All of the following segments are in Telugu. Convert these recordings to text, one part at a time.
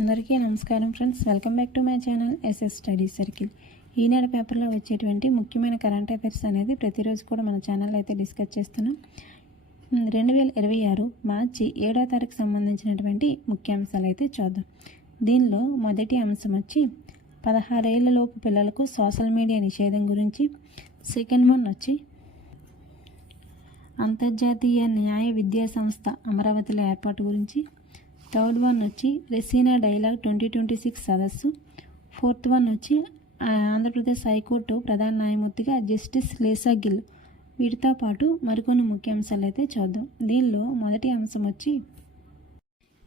అందరికీ నమస్కారం friends, welcome back to my channel SS study circle. Eenadu పేపర్లో వచ్చేటువంటి ముఖ్యమైన కరెంట్ అఫైర్స్ అనేది ప్రతిరోజు కూడా మన ఛానల్లో అయితే డిస్కస్ చేస్తున్నాం. 2026 మార్చి 7వ తారీఖు సంబంధించినటువంటి ముఖ్యాంశాలు అయితే చూద్దాం. దీనిలో మొదటి అంశం వచ్చి 16 ఏళ్లలోపు పిల్లలకు సోషల్ మీడియా నిషేధం గురించి. సెకండ్ వన్ వచ్చి అంతర్జాతీయ న్యాయ విద్యా సంస్థ అమరావతిలో ఏర్పాటు గురించి. థర్డ్ వన్ వచ్చి రెసీనా డైలాగ్ 2026 సదస్సు. ఫోర్త్ వన్ వచ్చి ఆంధ్రప్రదేశ్ హైకోర్టు ప్రధాన న్యాయమూర్తిగా జస్టిస్ లేసా గిల్. వీటితో పాటు మరికొన్ని ముఖ్యాంశాలు అయితే చూద్దాం. దీనిలో మొదటి అంశం వచ్చి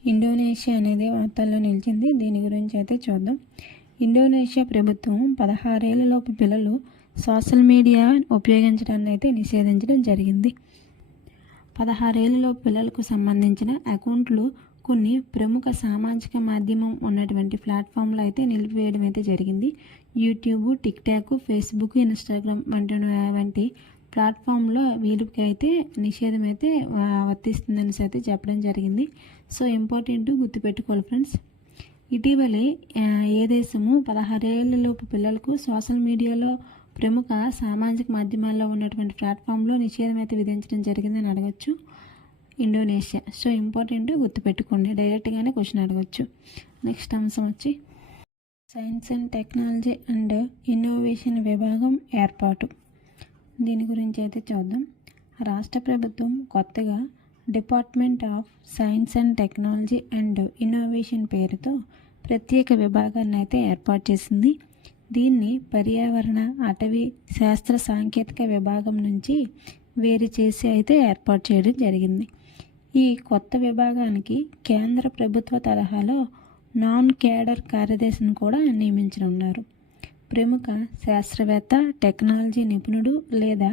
ఇండోనేషియా అనేది వార్తల్లో నిలిచింది. దీని గురించి అయితే చూద్దాం. ఇండోనేషియా ప్రభుత్వం 16 ఏళ్లలోపు పిల్లలు సోషల్ మీడియా ఉపయోగించడాన్ని అయితే నిషేధించడం జరిగింది. 16 ఏళ్లలోపు పిల్లలకు సంబంధించిన అకౌంట్లు కొన్ని ప్రముఖ సామాజిక మాధ్యమం ఉన్నటువంటి ప్లాట్ఫామ్లో అయితే నిలిపివేయడం అయితే జరిగింది. యూట్యూబ్, టిక్టాక్, ఫేస్బుక్, ఇన్స్టాగ్రామ్ వంటి ప్లాట్ఫామ్లో వీళ్ళకి అయితే నిషేధం అయితే వర్తిస్తుందని అయితే చెప్పడం జరిగింది. సో ఇంపార్టెంట్ గుర్తుపెట్టుకోవాలి ఫ్రెండ్స్. ఇటీవలే ఏ దేశము 16 ఏళ్లలోపు పిల్లలకు సోషల్ మీడియాలో ప్రముఖ సామాజిక మాధ్యమాల్లో ఉన్నటువంటి ప్లాట్ఫామ్లో నిషేధం అయితే విధించడం జరిగిందని అడగచ్చు. ఇండోనేషియా. సో ఇంపార్టెంట్ గుర్తుపెట్టుకోండి, డైరెక్ట్గానే క్వశ్చన్ అడగచ్చు. నెక్స్ట్ అంశం వచ్చి science and technology and innovation విభాగం ఏర్పాటు. దీని గురించి అయితే చూద్దాం. రాష్ట్ర ప్రభుత్వం కొత్తగా department of science and technology and innovation పేరుతో ప్రత్యేక విభాగాన్ని అయితే ఏర్పాటు చేసింది. దీన్ని పర్యావరణ, అటవీ శాస్త్ర సాంకేతిక విభాగం నుంచి వేరు చేసి అయితే ఏర్పాటు చేయడం జరిగింది. ఈ కొత్త విభాగానికి కేంద్ర ప్రభుత్వ తరహాలో నాన్ క్యాడర్ కార్యదర్శిని కూడా నియమించనున్నారు. ప్రముఖ శాస్త్రవేత్త, టెక్నాలజీ నిపుణుడు లేదా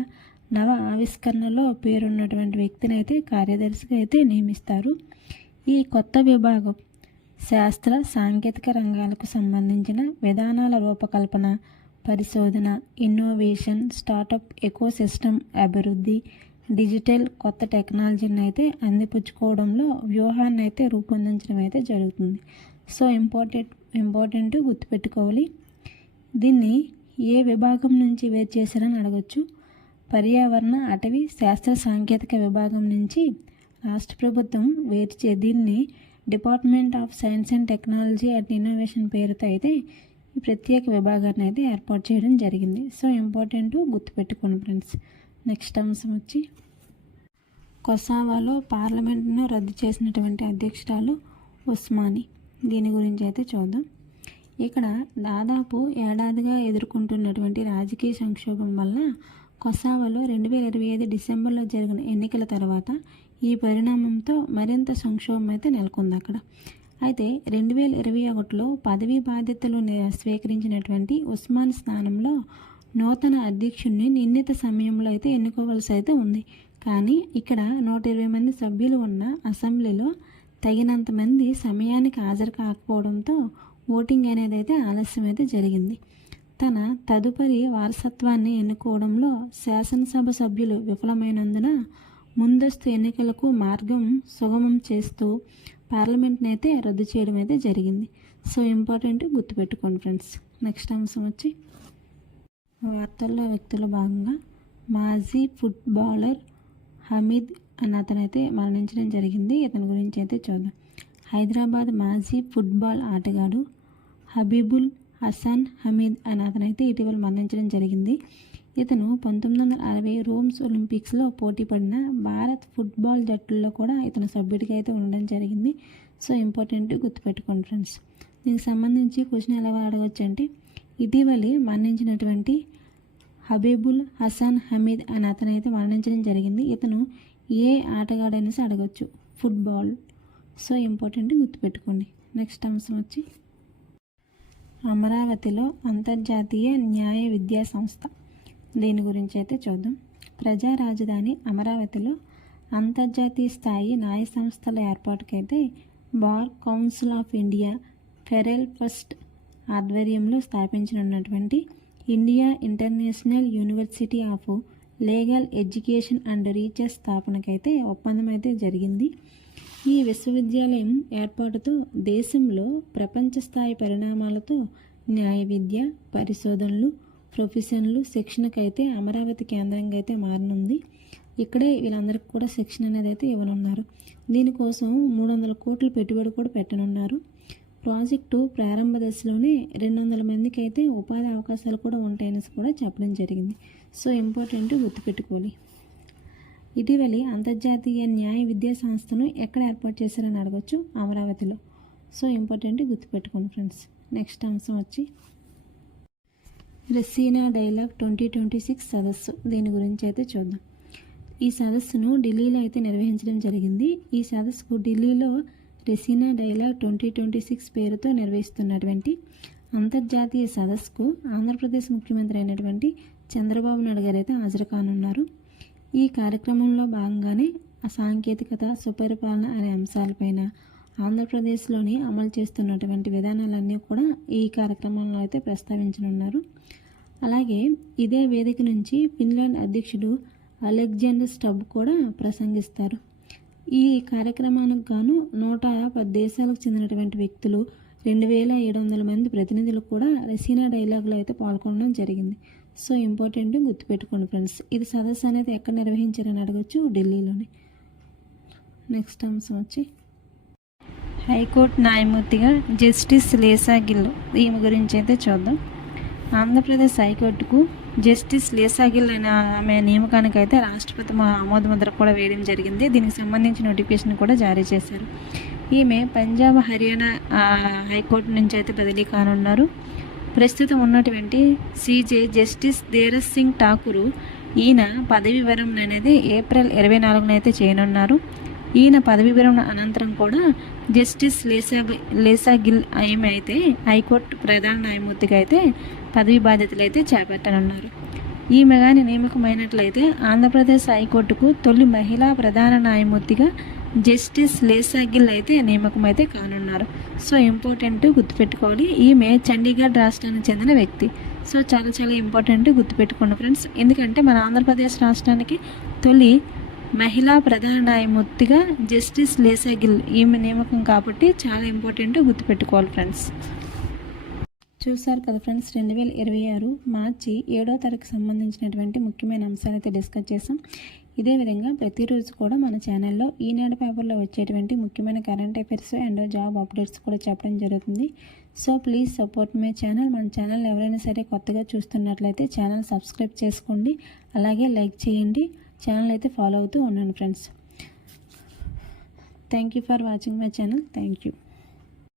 నవ ఆవిష్కరణలో పేరున్నటువంటి వ్యక్తిని అయితే కార్యదర్శిగా అయితే నియమిస్తారు. ఈ కొత్త విభాగం శాస్త్ర సాంకేతిక రంగాలకు సంబంధించిన విధానాల రూపకల్పన, పరిశోధన, ఇన్నోవేషన్, స్టార్టప్ ఎకోసిస్టమ్ అభివృద్ధి, డిజిటల్ కొత్త టెక్నాలజీని అయితే అందిపుచ్చుకోవడంలో వ్యూహాన్ని అయితే రూపొందించడం అయితే జరుగుతుంది. సో ఇంపార్టెంట్ గుర్తుపెట్టుకోవాలి. దీన్ని ఏ విభాగం నుంచి వేరు చేశారని అడగచ్చు. పర్యావరణ, అటవీ శాస్త్ర సాంకేతిక విభాగం నుంచి రాష్ట్ర ప్రభుత్వం దీన్ని department of science and technology and innovation పేరుతో అయితే ఈ ప్రత్యేక విభాగాన్ని అయితే ఏర్పాటు చేయడం జరిగింది. సో ఇంపార్టెంట్ గుర్తుపెట్టుకోండి ఫ్రెండ్స్. నెక్స్ట్ అంశం వచ్చి కొసావోలో పార్లమెంట్ను రద్దు చేసినటువంటి అధ్యక్షురాలు ఉస్మానీ. దీని గురించి అయితే చూద్దాం. ఇక్కడ దాదాపు ఏడాదిగా ఎదుర్కొంటున్నటువంటి రాజకీయ సంక్షోభం వల్ల కొసావోలో 2025 డిసెంబర్లో జరిగిన ఎన్నికల తర్వాత ఈ పరిణామంతో మరింత సంక్షోభం అయితే నెలకొంది అక్కడ. అయితే 2021లో పదవీ బాధ్యతలు స్వీకరించినటువంటి ఉస్మాన్ స్థానంలో నూతన అధ్యక్షుడిని నిర్ణీత సమయంలో అయితే ఎన్నుకోవాల్సి అయితే ఉంది. కానీ ఇక్కడ 120 మంది సభ్యులు ఉన్న అసెంబ్లీలో తగినంత మంది సమయానికి హాజరు కాకపోవడంతో ఓటింగ్ అనేది అయితే ఆలస్యం అయితే జరిగింది. తన తదుపరి వారసత్వాన్ని ఎన్నుకోవడంలో శాసనసభ సభ్యులు విఫలమైనందున ముందస్తు ఎన్నికలకు మార్గం సుగమం చేస్తూ పార్లమెంట్ని అయితే రద్దు చేయడం అయితే జరిగింది. సో ఇంపార్టెంట్ గుర్తుపెట్టుకోండి ఫ్రెండ్స్. నెక్స్ట్ అంశం వచ్చి వార్తల్లో వ్యక్తుల భాగంగా మాజీ ఫుట్బాలర్ హమీద్ అన్న అతనైతే మరణించడం జరిగింది. ఇతని గురించి అయితే చూద్దాం. హైదరాబాద్ మాజీ ఫుట్బాల్ ఆటగాడు హబీబుల్ హసన్ హమీద్ అన్న అతనైతే ఇటీవల మరణించడం జరిగింది. ఇతను 1960 రోమ్స్ ఒలింపిక్స్లో పోటీ పడిన భారత్ ఫుట్బాల్ జట్టుల్లో కూడా ఇతను సభ్యుడిగా అయితే ఉండడం జరిగింది. సో ఇంపార్టెంట్ గుర్తుపెట్టుకోండి ఫ్రెండ్స్. దీనికి సంబంధించి క్వశ్చన్ ఎలా అడగచ్చు అంటే ఇటీవలి మరణించినటువంటి హబీబుల్ హసన్ హమీద్ అని అతనైతే మరణించడం జరిగింది. ఇతను ఏ ఆటగాడు అనేసి అడగచ్చు, ఫుట్బాల్. సో ఇంపార్టెంట్ గుర్తుపెట్టుకోండి. నెక్స్ట్ అంశం వచ్చి అమరావతిలో అంతర్జాతీయ న్యాయ విద్యా సంస్థ. దీని గురించి అయితే చూద్దాం. ప్రజా రాజధాని అమరావతిలో అంతర్జాతీయ స్థాయి న్యాయ సంస్థల ఏర్పాటుకైతే bar council of India federal trust ఆధ్వర్యంలో స్థాపించనున్నటువంటి India international university of legal education and research స్థాపనకైతే ఒప్పందం అయితే జరిగింది. ఈ విశ్వవిద్యాలయం ఏర్పాటుతో దేశంలో ప్రపంచ స్థాయి పరిణామాలతో న్యాయ విద్య, పరిశోధనలు, ప్రొఫెషన్లు, శిక్షణకైతే అమరావతి కేంద్రంగా అయితే మారనుంది. ఇక్కడే వీళ్ళందరికీ కూడా శిక్షణ అనేది అయితే ఇవ్వనున్నారు. దీనికోసం 300 కోట్ల పెట్టుబడి కూడా పెట్టనున్నారు. ప్రాజెక్టు ప్రారంభ దశలోనే 200 మందికి అయితే ఉపాధి అవకాశాలు కూడా ఉంటాయని కూడా చెప్పడం జరిగింది. సో ఇంపార్టెంట్ గుర్తుపెట్టుకోవాలి. ఇటీవలి అంతర్జాతీయ న్యాయ విద్యా సంస్థను ఎక్కడ ఏర్పాటు చేశారని అడగచ్చు, అమరావతిలో. సో ఇంపార్టెంట్ గుర్తుపెట్టుకోండి ఫ్రెండ్స్. నెక్స్ట్ అంశం వచ్చి రెసీనా డైలాగ్ 2026 సదస్సు. దీని గురించి అయితే చూద్దాం. ఈ సదస్సును ఢిల్లీలో అయితే నిర్వహించడం జరిగింది. ఈ సదస్సుకు ఢిల్లీలో రెసీనా డైలాగ్ 2026 పేరుతో నిర్వహిస్తున్నటువంటి అంతర్జాతీయ సదస్సుకు ఆంధ్రప్రదేశ్ ముఖ్యమంత్రి అయినటువంటి చంద్రబాబు నాయుడు గారు అయితే హాజరు కానున్నారు. ఈ కార్యక్రమంలో భాగంగానే సాంకేతికత, సుపరిపాలన అనే అంశాలపైన ఆంధ్రప్రదేశ్లోని అమలు చేస్తున్నటువంటి విధానాలన్నీ కూడా ఈ కార్యక్రమంలో అయితే ప్రస్తావించనున్నారు. అలాగే ఇదే వేదిక నుంచి ఫిన్లాండ్ అధ్యక్షుడు అలెగ్జాండర్ స్టబ్ కూడా ప్రసంగిస్తారు. ఈ కార్యక్రమానికి గాను 110 దేశాలకు చెందినటువంటి వ్యక్తులు, 2700 మంది ప్రతినిధులు కూడా రెసీనా డైలాగ్లో అయితే పాల్గొనడం జరిగింది. సో ఇంపార్టెంట్ గుర్తుపెట్టుకోండి ఫ్రెండ్స్. ఇది సదస్సు అనేది ఎక్కడ నిర్వహించారని అడగచ్చు, ఢిల్లీలోనే. నెక్స్ట్ అంశం వచ్చి హైకోర్టు న్యాయమూర్తిగా జస్టిస్ లేసా గిల్. ఈమె గురించి అయితే చూద్దాం. ఆంధ్రప్రదేశ్ హైకోర్టుకు జస్టిస్ లేసా గిల్ అనే ఆమె నియామకానికి అయితే రాష్ట్రపతి ఆమోద ముద్ర కూడా వేయడం జరిగింది. దీనికి సంబంధించిన నోటిఫికేషన్ కూడా జారీ చేశారు. ఈమె పంజాబ్, హర్యానా హైకోర్టు నుంచి అయితే బదిలీ కానున్నారు. ప్రస్తుతం ఉన్నటువంటి సీజే జస్టిస్ ధీరజ్ సింగ్ ఠాకూర్ ఈయన పదవి విరమణ అనేది ఏప్రిల్ 24న అయితే చేయనున్నారు. ఈయన పదవి విరమణ అనంతరం కూడా జస్టిస్ లేసా గిల్ ఈమె అయితే హైకోర్టు ప్రధాన న్యాయమూర్తిగా అయితే పదవి బాధ్యతలు అయితే చేపట్టనున్నారు. ఈమె కానీ నియామకమైనట్లయితే ఆంధ్రప్రదేశ్ హైకోర్టుకు తొలి మహిళా ప్రధాన న్యాయమూర్తిగా జస్టిస్ లేసా గిల్ అయితే నియామకం అయితే కానున్నారు. సో ఇంపార్టెంట్ గుర్తుపెట్టుకోవాలి. ఈమె చండీగఢ్ రాష్ట్రానికి చెందిన వ్యక్తి. సో చాలా ఇంపార్టెంట్ గుర్తుపెట్టుకోండి ఫ్రెండ్స్. ఎందుకంటే మన ఆంధ్రప్రదేశ్ రాష్ట్రానికి తొలి మహిళా ప్రధాన న్యాయమూర్తిగా జస్టిస్ లేసా గిల్ ఈమె నియామకం కాబట్టి చాలా ఇంపార్టెంట్ గుర్తుపెట్టుకోవాలి ఫ్రెండ్స్. చూసారు కదా ఫ్రెండ్స్, 2026 మార్చి 7వ తారీఖు సంబంధించినటువంటి ముఖ్యమైన అంశాలు అయితే డిస్కస్ చేసాం. ఇదే విధంగా ప్రతిరోజు కూడా మన ఛానల్లో ఈనాడు పేపర్లో వచ్చేటువంటి ముఖ్యమైన current affairs and job updates కూడా చెప్పడం జరుగుతుంది. So please support my channel. మన ఛానల్ ఎవరైనా సరే కొత్తగా చూస్తున్నట్లయితే ఛానల్ సబ్స్క్రైబ్ చేసుకోండి, అలాగే లైక్ చేయండి, ఛానల్ అయితే ఫాలో అవుతూ ఉండండి friends. Thank you for watching my channel. Thank you.